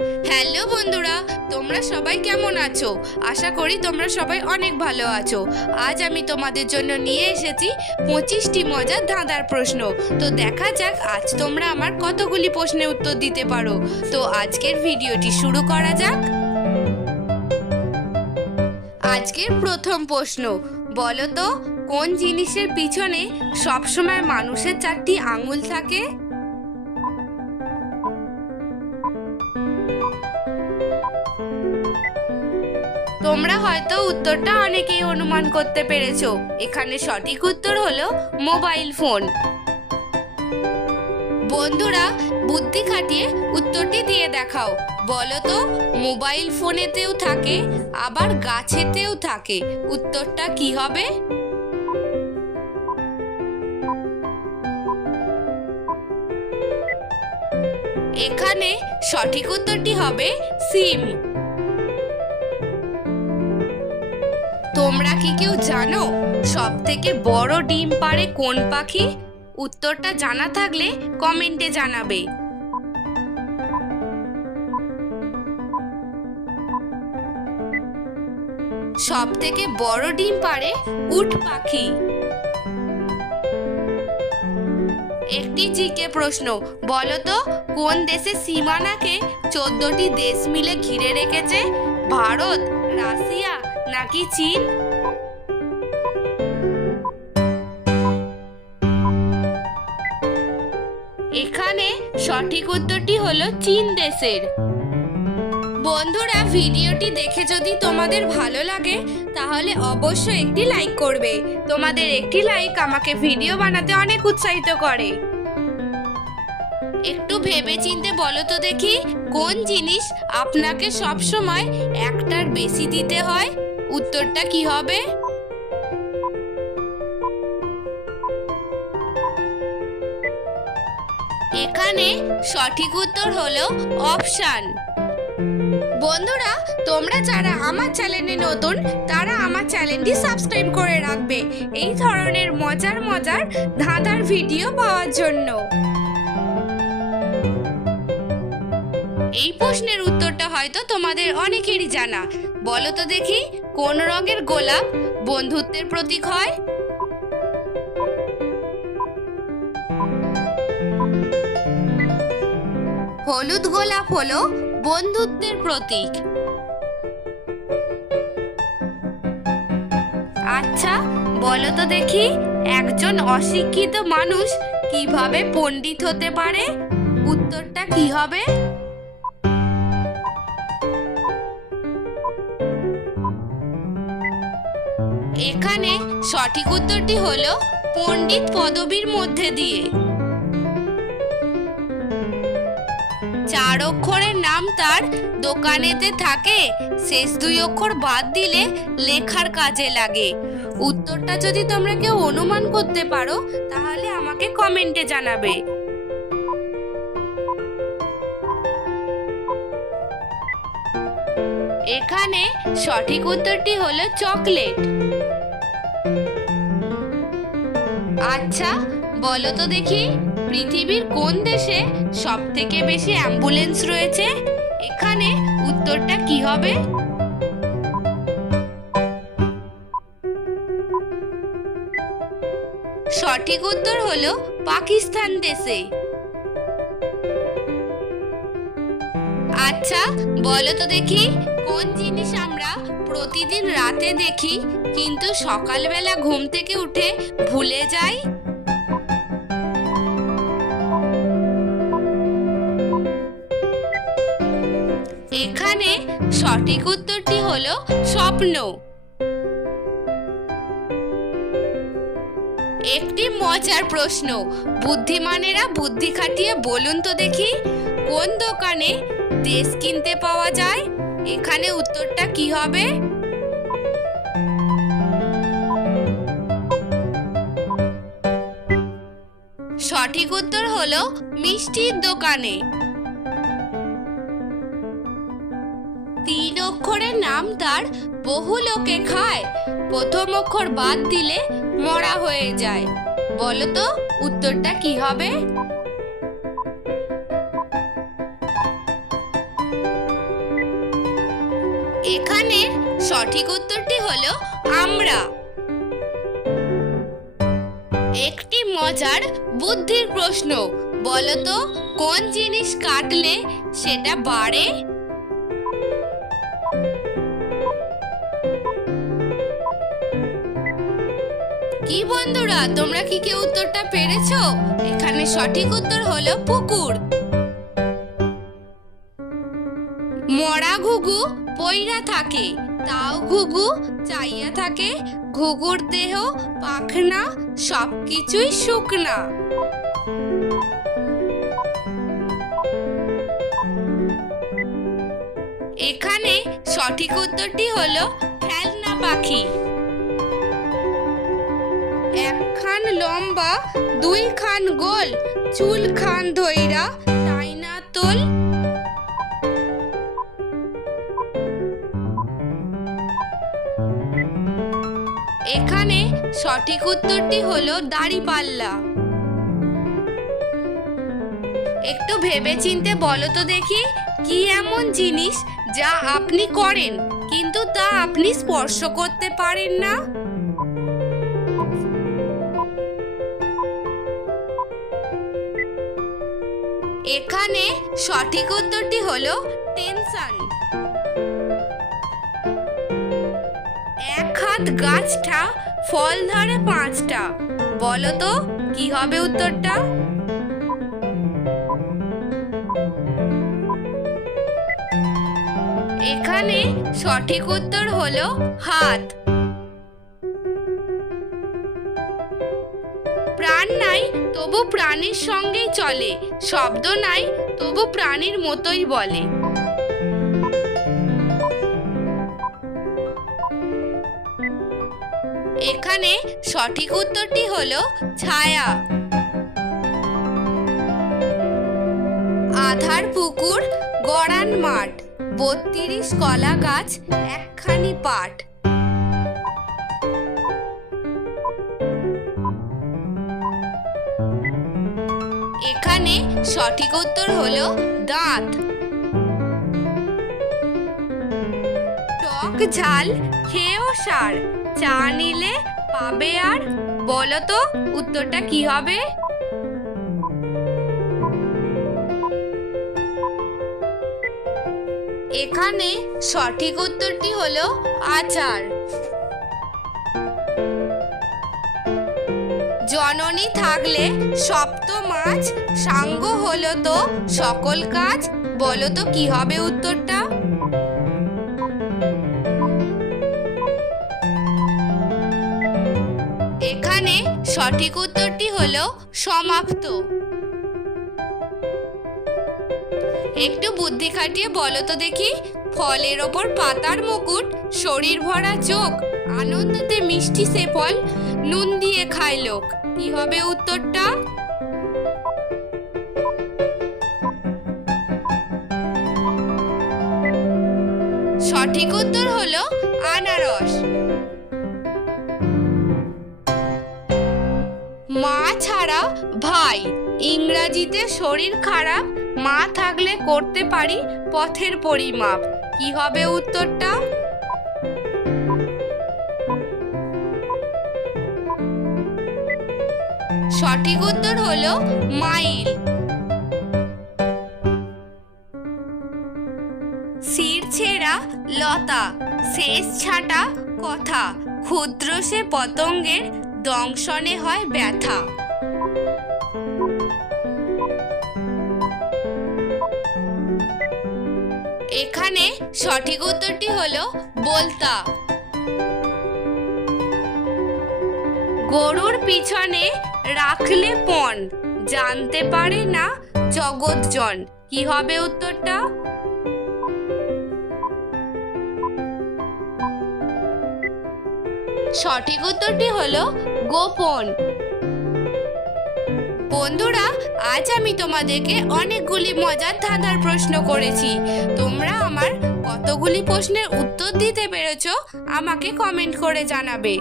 Hello বন্ধুরা, তোমরা সবাই কেমন আছো? আশা করি তোমরা সবাই অনেক ভালো আছো। আজ আমি তোমাদের জন্য নিয়ে এসেছি 25টি মজার ধাঁধার প্রশ্ন। তো দেখা যাক আজ তোমরা আমার কতগুলি প্রশ্নের উত্তর দিতে পারো। তো আজকের ভিডিওটি শুরু করা যাক। আজকের প্রথম প্রশ্ন, বলো তো কোন জিনিসের পিছনে সবসময় মানুষের 4টি আঙুল থাকে? তোমরা হয়তো উত্তরটা অনেকেই অনুমান করতে পেরেছো। এখানে সঠিক উত্তর হলো মোবাইল ফোন। বন্ধুরা, বুদ্ধি খাটিয়ে উত্তরটি দিয়ে দেখাও। বলো তো মোবাইল ফোনেতেও থাকে আবার গাছেতেও থাকে, উত্তরটা কি হবে? এখানে সঠিক উত্তরটি হবে সিম। তোমরা কি কেউ জানো সব থেকে বড় ডিম পাড়ে কোন পাখি? উত্তরটা জানা থাকলে কমেন্টে জানাবে। সব থেকে বড় ডিম পাড়ে উট পাখি। একটি জিকে প্রশ্ন, বলো তো কোন দেশের সীমানাকে 14টি দেশ মিলে ঘিরে রেখেছে? ভারত, রাশিয়া নাকি চীন? এখানে সঠিক উত্তরটি হলো চীন দেশের। বন্ধুরা, ভিডিওটি দেখে যদি তোমাদের ভালো লাগে তাহলে অবশ্যই একটি লাইক করবে। তোমাদের একটি লাইক আমাকে ভিডিও বানাতে অনেক উৎসাহিত করে। একটু ভেবেচিন্তে বলো তো দেখি, কোন জিনিস আপনাকে সব সময় একটার বেশি দিতে হয়? উত্তরটা কি হবে? এখানে সঠিক উত্তর হলো অপশন। বন্ধুরা, তোমরা যারা আমার চ্যানেলে নতুন তারা আমার চ্যানেলটি সাবস্ক্রাইব করে রাখবে এই ধরনের মজার মজার ধাঁধার ভিডিও পাওয়ার জন্য। এই প্রশ্নের উত্তরটা হয়তো তোমাদের অনেকেরই জানা। বলো তো দেখি, কোন রঙের গোলাপ বন্ধুত্বের প্রতীক হয়? হলুদ গোলাপ হলো বন্ধুত্বের প্রতীক। আচ্ছা, বলো তো দেখি, একজন অশিক্ষিত মানুষ কিভাবে পণ্ডিত হতে পারে? উত্তরটা কি হবে? এখানে সঠিক উত্তরটি হলো পণ্ডিত পদবীর মধ্যে দিয়ে। 4 অক্ষরের নাম তার দোকানেতে থাকে, শেষ 2 অক্ষর বাদ দিলে লেখার কাজে লাগে। উত্তরটা যদি তোমরা কেউ অনুমান করতে পারো তাহলে আমাকে কমেন্টে জানাবে। এখানে সঠিক উত্তরটি হলো চকলেট। আচ্ছা, বলো তো দেখি, পৃথিবীর কোন দেশে সব থেকে বেশি অ্যাম্বুলেন্স রয়েছে? এখানে উত্তরটা কি হবে? সঠিক উত্তর হলো পাকিস্তান দেশে। আচ্ছা, বলো তো দেখি, কোন জিনিস আমরা প্রতিদিন রাতে দেখি কিন্তু সকালবেলা ঘুম থেকে উঠে ভুলে যাই? এখানে সঠিক উত্তরটি হলো স্বপ্ন। একটি মজার প্রশ্ন, বুদ্ধিমানেরা বুদ্ধি খাটিয়ে বলুন তো দেখি, কোন দোকানে দেশ কিনতে পাওয়া যায়? এখানে উত্তরটা কি হবে? সঠিক উত্তর হলো মিষ্টির দোকানে। 3 অক্ষরের নাম তার বহু লোকে খায়, প্রথম অক্ষর বাদ দিলে মরা হয়ে যায়। বলো তো উত্তরটা কি হবে? এখানের সঠিক উত্তরটি হলো আমরা। একটি মজার বুদ্ধির প্রশ্ন, বলো তো কোন জিনিস কাটলে সেটা বাড়ে? কি বন্ধুরা, তোমরা কি কেউ উত্তরটা পেরেছো? এখানে সঠিক উত্তর হলো পুকুর। মরা ঘুঘু পইরা থাকে, তাও ঘুঘু চাইয়া থাকে, ঘুঘুর দেহ পাখনা সবকিছুই শুকনা। এখানে সঠিক উত্তরটি হলো খেলনা পাখি। একখান লম্বা দুই খান গোল, চুল খান ধইরা তাই না তোল। এখানে সঠিক উত্তরটি হলো দাঁড়িপাল্লা। একটু ভেবেচিন্তে বলো তো দেখি, কি এমন জিনিস যা আপনি করেন কিন্তু তা আপনি স্পর্শ করতে পারেন না? এখানে সঠিক উত্তরটি হলো টেনশন। এক হাত গাছটা ফল ধরে পাঁচটা, বলো তো কি হবে উত্তরটা? এখানে সঠিক উত্তর হলো হাত। প্রাণ নাই তবু প্রাণীর সঙ্গেই চলে, শব্দ নাই তবু প্রাণীর মতোই বলে। এখানে সঠিক উত্তরটি হলো ছায়া। আধার পুকুর গড়ান মাঠ, 32 কলা গাছ একখানি পাট। এখানে সঠিক উত্তর হলো দাঁত। টক ঝাল খেয়েও সার, চা নিলে পাবে আর, বলো তো উত্তরটা কি হবে? এখানে সঠিক উত্তরটি হলো আচার। জননী থাকলে সপ্ত মাছ, সাঙ্গ হলো তো সকল কাজ, বলো তো কি হবে উত্তরটা? এখানে সঠিক উত্তরটি হলো সমাপ্ত। একটু বুদ্ধি খাটিয়ে বলো তো দেখি, ফলের ওপর পাতার মুকুট, শরীর ভরা চোখ, আনন্দতে মিষ্টি সে ফল, নুন দিয়ে খায় লোক, কি হবে উত্তরটা? সঠিক উত্তর হলো আনারস। মা ছাড়া ভাই, ইংরাজিতে শরীর খারাপ, মা থাকলে করতে পারি পথের পরিমাপ, কি হবে উত্তরটা? সঠিক উত্তর হলো মাইল। শির ছেঁড়া লতা, শেষ ছাটা কথা, ক্ষুদ্র সে পতঙ্গের দংশনে হয় ব্যথা। এখানে সঠিক উত্তরটি হলো বলতা। গরুর পিছনে রাখলে পণ, জানতে পারে না জগৎজন, কি হবে উত্তরটা? সঠিক উত্তরটি হলো গোপন। বন্ধুরা, আজ আমি তোমাদেরকে অনেকগুলি মজার ধাঁধার প্রশ্ন করেছি। তোমরা আমার কতগুলি প্রশ্নের উত্তর দিতে পেরেছো আমাকে কমেন্ট করে জানাবে।